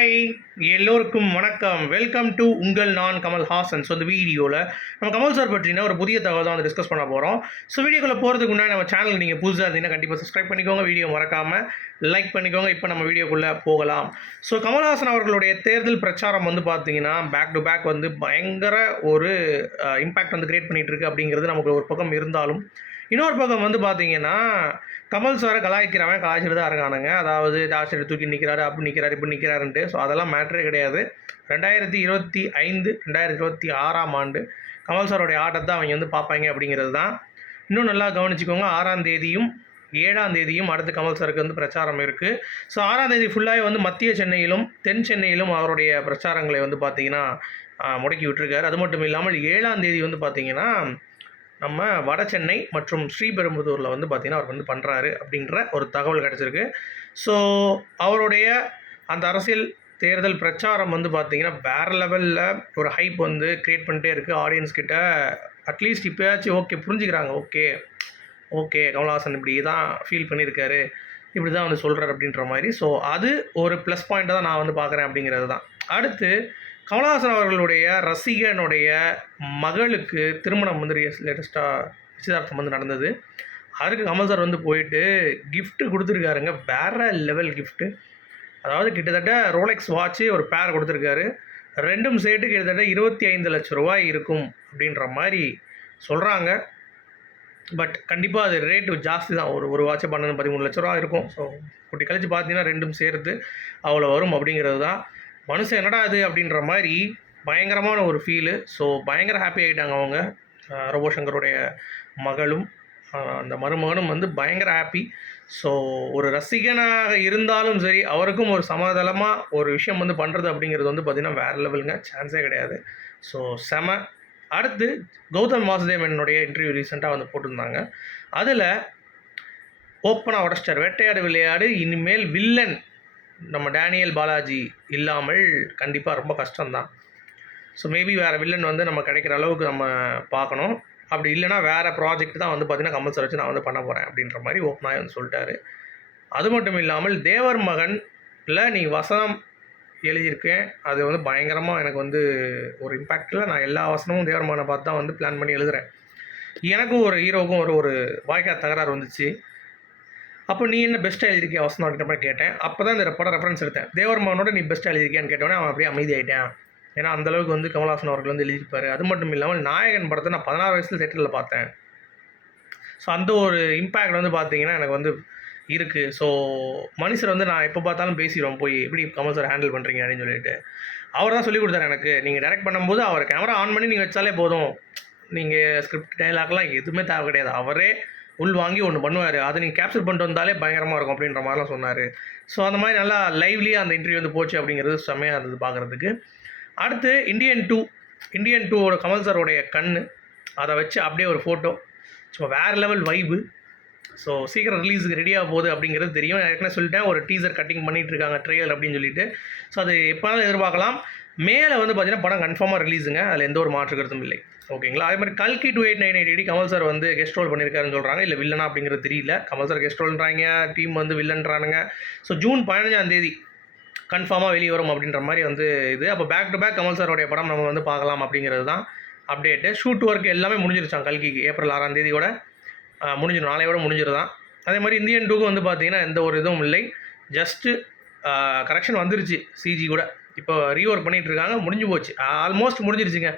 Hi எல்லோருக்கும் வணக்கம். Welcome to உங்கள் நான் கமல் ஹாசன். ஸோ இந்த வீடியோவில் நம்ம கமல் சார் பற்றின ஒரு புதிய தகவல் தான் வந்து டிஸ்கஸ் பண்ண போகிறோம் ஸோ வீடியோக்குள்ளே போகிறதுக்கு முன்னாடி நம்ம சேனல் நீங்கள் புதுசாக இருந்தீங்கன்னா கண்டிப்பாக சப்ஸ்கிரைப் பண்ணிக்கோங்க. வீடியோ மறக்காமல் லைக் பண்ணிக்கோங்க. இப்போ நம்ம வீடியோக்குள்ளே போகலாம். ஸோ கமல்ஹாசன் அவர்களுடைய தேர்தல் பிரச்சாரம் வந்து பார்த்தீங்கன்னா பேக் டு பேக் வந்து பயங்கர ஒரு இம்பேக்ட் வந்து கிரியேட் பண்ணிகிட்டு இருக்கு அப்படிங்கிறது நமக்கு ஒரு பக்கம் இருந்தாலும் இன்னொரு பக்கம் வந்து பார்த்தீங்கன்னா கமல் சாரை கலாய்க்கிறவன் கலாய்ச்சிட்டு தான் இருக்கானுங்க. அதாவது டாஸ்டர் தூக்கி நிற்கிறாரு அப்படி நிற்கிறாரு இப்படி நிற்கிறாருன்ட்டு ஸோ அதெல்லாம் மேட்ரே கிடையாது. ரெண்டாயிரத்தி இருபத்தி ஐந்து ரெண்டாயிரத்தி இருபத்தி ஆறாம் ஆண்டு கமல் சாரோடைய ஆட்டத்தை அவங்க வந்து பார்ப்பாங்க அப்படிங்கிறது தான். இன்னும் நல்லா கவனிச்சுக்கோங்க ஆறாம் தேதியும் ஏழாம் தேதியும் அடுத்து கமல் சாருக்கு வந்து பிரச்சாரம் இருக்குது ஸோ ஆறாம் தேதி ஃபுல்லாகவே வந்து மத்திய சென்னையிலும் தென் சென்னையிலும் அவருடைய பிரச்சாரங்களை வந்து பார்த்திங்கன்னா முடக்கி விட்டுருக்காரு. அது மட்டும் இல்லாமல் ஏழாம் தேதி வந்து பார்த்திங்கன்னா நம்ம வட சென்னை மற்றும் ஸ்ரீபெரும்புதூரில் வந்து பார்த்திங்கன்னா அவர் வந்து பண்ணுறாரு அப்படின்ற ஒரு தகவல் கிடச்சிருக்கு. ஸோ அவருடைய அந்த அரசியல் தேர்தல் பிரச்சாரம் வந்து பார்த்திங்கன்னா வேறு லெவலில் ஒரு ஹைப் வந்து க்ரியேட் பண்ணிட்டே இருக்குது ஆடியன்ஸ் கிட்ட அட்லீஸ்ட் இப்போயாச்சும் ஓகே புரிஞ்சுக்கிறாங்க. ஓகே ஓகே கமல்ஹாசன் இப்படி தான் ஃபீல் பண்ணியிருக்காரு. இப்படி தான் வந்து சொல்கிறார் அப்படின்ற மாதிரி. ஸோ அது ஒரு ப்ளஸ் பாயிண்ட்டை தான் நான் வந்து பார்க்குறேன் அப்படிங்கிறது தான் அடுத்து கமலஹாசன் அவர்களுடைய ரசிகனுடைய மகளுக்கு திருமணம் வந்து லேட்டஸ்ட்டாக நிச்சயதார்த்தம் வந்து நடந்தது. அதுக்கு கமல் சார் வந்து போயிட்டு கிஃப்ட்டு கொடுத்துருக்காருங்க. வேறு லெவல் கிஃப்ட்டு அதாவது கிட்டத்தட்ட ரோலெக்ஸ் வாட்ச்சு ஒரு பேர் கொடுத்துருக்காரு. ரெண்டும் சேர்த்து கிட்டத்தட்ட இருபத்தி ஐந்து லட்ச ரூபாய் இருக்கும் அப்படின்ற மாதிரி சொல்கிறாங்க பட் கண்டிப்பாக அது ரேட்டு ஜாஸ்தி தான். ஒரு ஒரு வாட்சை பன்னெண்டு பதிமூணு லட்ச ரூபா இருக்கும். ஸோ குட்டி கழிச்சு பார்த்தீங்கன்னா ரெண்டும் சேர்த்து அவ்வளோ வரும் அப்படிங்கிறது தான். மனுஷன் என்னடா இது அப்படின்ற மாதிரி பயங்கரமான ஒரு ஃபீலு ஸோ பயங்கர ஹாப்பி ஆகிட்டாங்க அவங்க. அஹ் சங்கருடைய மகளும் அந்த மருமகனும் வந்து பயங்கர ஹாப்பி ஸோ ஒரு ரசிகனாக இருந்தாலும் சரி அவருக்கும் ஒரு சமதளமாக ஒரு விஷயம் வந்து பண்ணுறது அப்படிங்கிறது வந்து பார்த்திங்கன்னா வேறு லெவலுங்க. சான்ஸே கிடையாது. ஸோ செம. அடுத்து கௌதம் வாசுதேவனுடைய இன்டர்வியூ ரீசெண்டாக வந்து போட்டிருந்தாங்க. அதில் ஓப்பனாக உடச்சிட்டார். வேட்டையாடு விளையாடு இனிமேல் வில்லன் நம்ம டேனியல் பாலாஜி இல்லாமல் கண்டிப்பாக ரொம்ப கஷ்டம்தான். ஸோ மேபி வேறு வில்லன் வந்து நம்ம கிடைக்கிற அளவுக்கு நம்ம பார்க்கணும். அப்படி இல்லைனா வேறு ப்ராஜெக்ட் தான் வந்து பார்த்திங்கன்னா கம்பல்சரி வச்சு நான் வந்து பண்ண போகிறேன் அப்படின்ற மாதிரி ஓப்பனாக வந்து சொல்லிட்டாரு. அது மட்டும் இல்லாமல் தேவர் மகனில் நீ வசனம் எழுதியிருக்கேன். அது வந்து பயங்கரமாக எனக்கு வந்து ஒரு இம்பேக்டில் நான் எல்லா வசனமும் தேவர் மகனை பார்த்து தான் வந்து பிளான் பண்ணி எழுதுகிறேன் எனக்கும் ஒரு ஹீரோவுக்கும் ஒரு ஒரு வாய்க்கா தகராறு வந்துச்சு. அப்போ நீ என்ன பெஸ்ட்டாக எழுதியிருக்கியா? வசனம் அப்படின்ற மாதிரி கேட்டேன். அப்போ தான் இந்த படம் ரெஃபரன்ஸ் எடுத்தேன். தேவர் மகனோட நீ பெஸ்ட்டாக எழுதியிருக்கியான்னு கேட்டோன்னே அவன் அப்படியே அமைதியாயிட்டேன். ஏன்னா அந்த அளவுக்கு வந்து கமல்ஹாசன் அவர்கள் வந்து எழுதியிருப்பாரு. அது மட்டும் இல்லாமல் நாயகன் படத்தை நான் பதினாறு வயசில் தேட்டரில் பார்த்தேன். ஸோ அந்த ஒரு இம்பேக்ட் வந்து பார்த்தீங்கன்னா எனக்கு வந்து இருக்குது ஸோ மனுஷர் வந்து நான் எப்போ பார்த்தாலும் பேசிடுவோம். போய் எப்படி கமல் சார் ஹேண்டில் பண்ணுறீங்க அப்படின்னு சொல்லிட்டு. அவர் தான் சொல்லி கொடுத்தாரு எனக்கு. நீங்கள் டைரக்ட் பண்ணும்போது அவர் கேமரா ஆன் பண்ணி நீங்கள் வச்சாலே போதும். நீங்கள் ஸ்கிரிப்ட் டைலாக்லாம் எதுவுமே தேவை கிடையாது. அவரே உள் வாங்கி ஒன்று பண்ணுவார். அதை நீங்கள் கேப்சர் பண்ணிட்டு வந்தாலே பயங்கரமாக இருக்கும் அப்படின்ற மாதிரிலாம் சொன்னார். ஸோ அந்த மாதிரி நல்லா லைவ்லியாக அந்த இன்டர்வியூ வந்து போச்சு அப்படிங்கிறது செம்மையாக இருந்தது பார்க்குறதுக்கு. அடுத்து இந்தியன் டூ இந்தியன் டூவோட கமல் சாரோடைய கண் அதை வச்சு அப்படியே ஒரு ஃபோட்டோ ஸோ வேறு லெவல் வைபு ஸோ சீக்கிரம் ரிலீஸுக்கு ரெடியாக போகுது அப்படிங்கிறது தெரியும். நான் ஏற்கனவே சொல்லிட்டேன் ஒரு டீசர் கட்டிங் பண்ணிட்டு இருக்காங்க ட்ரெயல் அப்படின்னு சொல்லிட்டு. ஸோ அது எப்போனாலும் எதிர்பார்க்கலாம். மேலே வந்து பார்த்தீங்கன்னா படம் கன்ஃபார்மாக ரிலீஸுங்க அதில் எந்த ஒரு மாற்று கருத்தும் இல்லை. ஓகேங்களா? அதே மாதிரி கல்கி two eight nine eight Kamal sir வந்து கெஸ்ட் ரோல் பண்ணியிருக்காருன்னு சொல்கிறாங்க இல்லை வில்லனா அப்படிங்கிறது தெரியல. கமல் சார் கெஸ்ட் ரோல்ன்றாங்க டீம் வந்து வில்லன்றானுங்க ஸோ ஜூன் பதினஞ்சாம் தேதி கன்ஃபார்மாக வெளியே வரும் அப்படின்ற மாதிரி வந்து இது. அப்போ பேக் டு பேக் கமல் சாரோடைய படம் நம்ம வந்து பார்க்கலாம் அப்படிங்கிறது தான் அப்டேட்டு ஷூட் ஒர்க் எல்லாமே முடிஞ்சிருச்சான் கல்கிக்கு. ஏப்ரல் ஆறாம் தேதியோட முடிஞ்சிடும் நாளையோட முடிஞ்சிருதான். அதே மாதிரி இந்தியன் டூக்கு வந்து பார்த்தீங்கன்னா எந்த ஒரு இதுவும் இல்லை. ஜஸ்ட்டு கரெக்ஷன் வந்துருச்சு. சிஜி கூட. இப்போ ரீஒர்க் பண்ணிகிட்டு இருக்காங்க. முடிஞ்சு போச்சு. ஆல்மோஸ்ட் முடிஞ்சிருச்சுங்க.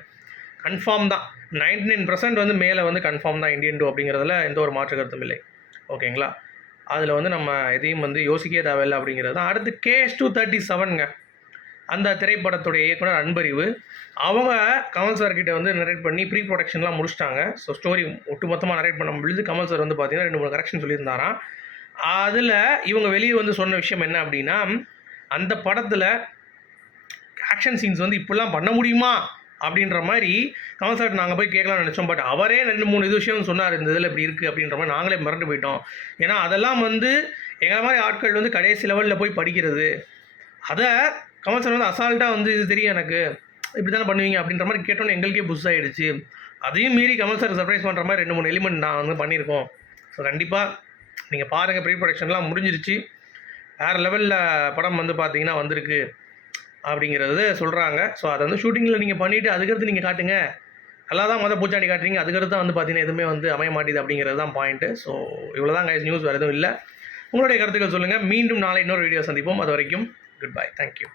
கன்ஃபார்ம் தான். நைன்டி நைன் பர்சன்ட் வந்து மேலே வந்து கன்ஃபார்ம் தான் இந்தியன் டூ அப்படிங்கிறதுல எந்த ஒரு மாற்று கருத்தும் இல்லை. ஓகேங்களா? அதில் வந்து நம்ம எதையும் வந்து யோசிக்கவே தேவையில்லை அப்படிங்கிறது தான். அடுத்து கேஎஸ் டூ தேர்ட்டி செவனுங்க அந்த திரைப்படத்துடைய இயக்குனர் அன்பறிவு. அவங்க கமல் சார் வந்து நரேட் பண்ணி ப்ரீ ப்ரொடக்ஷன்லாம் முடிச்சிட்டாங்க. ஸோ ஸ்டோரி ஒட்டுமொத்தமாக நரேட் பண்ண பொழுது கமல் சார் வந்து பார்த்தீங்கன்னா ரெண்டு மூணு கரெக்ஷன் சொல்லியிருந்தாராம். அதில் இவங்க வெளியே வந்து சொன்ன விஷயம் என்ன அப்படின்னா அந்த படத்தில் ஆக்ஷன் சீன்ஸ் வந்து இப்படிலாம் பண்ண முடியுமா? அப்படின்ற மாதிரி கமல் சார் நாங்கள் போய் கேட்கலாம்னு நினச்சோம். பட் அவரே ரெண்டு மூணு இது விஷயம் சொன்னார் இந்த இதில் இப்படி இருக்குது அப்படின்ற மாதிரி நாங்களே மிரண்டு போயிட்டோம். ஏன்னா அதெல்லாம் வந்து எங்களை மாதிரி ஆட்கள் வந்து கடைசி லெவலில் போய் படிக்கிறது. அதை கமல் சார் வந்து அசால்ட்டாக வந்து இது தெரியும் எனக்கு. இப்படி தானே பண்ணுவீங்க அப்படின்ற மாதிரி கேட்டோன்னே எங்களுக்கே புதுசாகிடுச்சு ஆகிடுச்சு அதையும் மீறி கமல் சார் சர்ப்ரைஸ் பண்ணுற மாதிரி ரெண்டு மூணு எலிமெண்ட் நான் வந்து பண்ணியிருக்கோம். ஸோ கண்டிப்பாக நீங்கள் பாருங்கள் ப்ரீ ப்ரொடக்ஷன்லாம் முடிஞ்சிருச்சு. வேறு லெவலில் படம் வந்து பார்த்தீங்கன்னா வந்திருக்கு. அப்படிங்கிறது சொல்கிறாங்க ஸோ அதை வந்து ஷூட்டிங்கில் நீங்கள் பண்ணிவிட்டு அதுக்கடுத்து நீங்கள் காட்டுங்க. நல்லா தான் மொதல் பூச்சாண்டி காட்டுறீங்க. அதுக்கடுத்து தான் வந்து பார்த்தீங்கன்னா எதுவுமே வந்து அமைய மாட்டேது அப்படிங்கிறது தான் பாயிண்ட்டு ஸோ இவ்வளோ தான் கைஸ் நியூஸ் வேறு எதுவும் இல்லை. உங்களுடைய கருத்துக்கள் சொல்லுங்கள் மீண்டும் நாளை இன்னொரு வீடியோ சந்திப்போம். அது வரைக்கும் குட் பை தேங்க்யூ